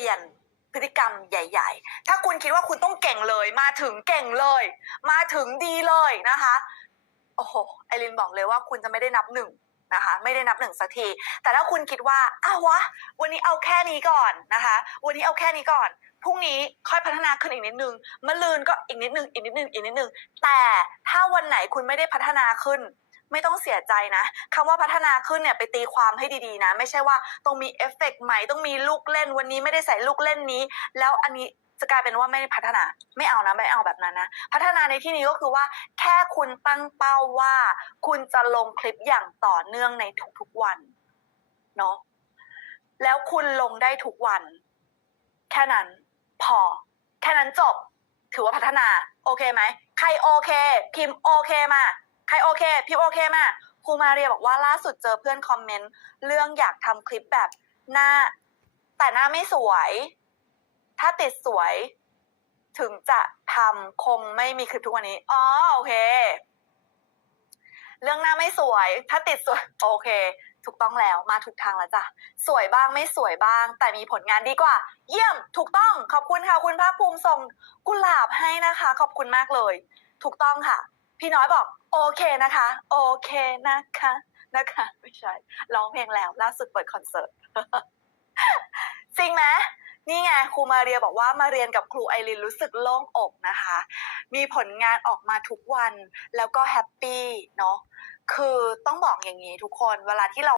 ลี่ยนพฤติกรรมใหญ่ ๆ ถ้าคุณคิดว่าคุณต้องเก่งเลย มาถึงเก่งเลย มาถึงดีเลยนะคะ โอ้โห ไอรินบอกเลยว่าคุณจะไม่ได้นับหนึ่งนะคะ ไม่ได้นับหนึ่งสักที แต่ถ้าคุณคิดว่าอ้าววะ วันนี้เอาแค่นี้ก่อนนะคะ วันนี้เอาแค่นี้ก่อน พรุ่งนี้ค่อยพัฒนาขึ้นอีกนิดนึงมะลืนก็อีกนิดนึง อีกนิดนึง อีกนิดนึง แต่ถ้าวันไหนคุณไม่ได้พัฒนาขึ้น ไม่ต้องเสียใจนะคำว่าพัฒนาขึ้นเนี่ยไปตีความให้ดีๆนะ ไม่ใช่ว่าต้องมีเอฟเฟกต์ใหม่ต้องมีลูกเล่นวันนี้ไม่ได้ใส่ลูกเล่นนี้ แล้วอันนี้จะกลายเป็นว่าไม่ได้พัฒนาไม่เอานะไม่เอาแบบนั้นนะ พัฒนาในที่นี้ก็คือว่า แค่คุณตั้งเป้าว่า คุณจะลงคลิปอย่างต่อเนื่องในทุกๆวันเนาะแล้วคุณลงได้ทุกวัน แค่นั้น พอ แค่นั้นจบ ถือว่าพัฒนา โอเคไหม ใครโอเค พิมพ์โอเคมา ใครโอเคพิมพ์โอเคมาครูมาเรียบอกว่าล่าสุดเจอเพื่อนคอมเมนต์เรื่องอยากทำคลิปแบบหน้า แต่หน้าไม่สวย ถ้าติดสวย ถึงจะทำคงไม่มีคลิปทุกวันนี้อ๋อโอเค เรื่องหน้าไม่สวย ถ้าติดสวย โอเค ถูกต้องแล้วมาถูกทางแล้วจ้ะสวยบ้างไม่สวยบ้าง แต่มีผลงานดีกว่า เยี่ยมถูกต้อง ขอบคุณค่ะ คุณภาคภูมิส่งกุหลาบให้นะคะ ขอบคุณมากเลย ถูกต้องค่ะ พี่น้อยบอก โอเคนะคะ โอเคนะคะนะคะ ไม่ใช่ร้องเพลงแล้วล่าสุดเปิดคอนเสิร์ตจริงไหมนี่ไงครูมาเรียบอกว่ามาเรียนกับครูไอรินรู้สึกโล่งอกนะคะ มีผลงานออกมาทุกวันแล้วก็แฮปปี้เนาะคือต้องบอกอย่างนี้ทุกคนเวลาที่เรา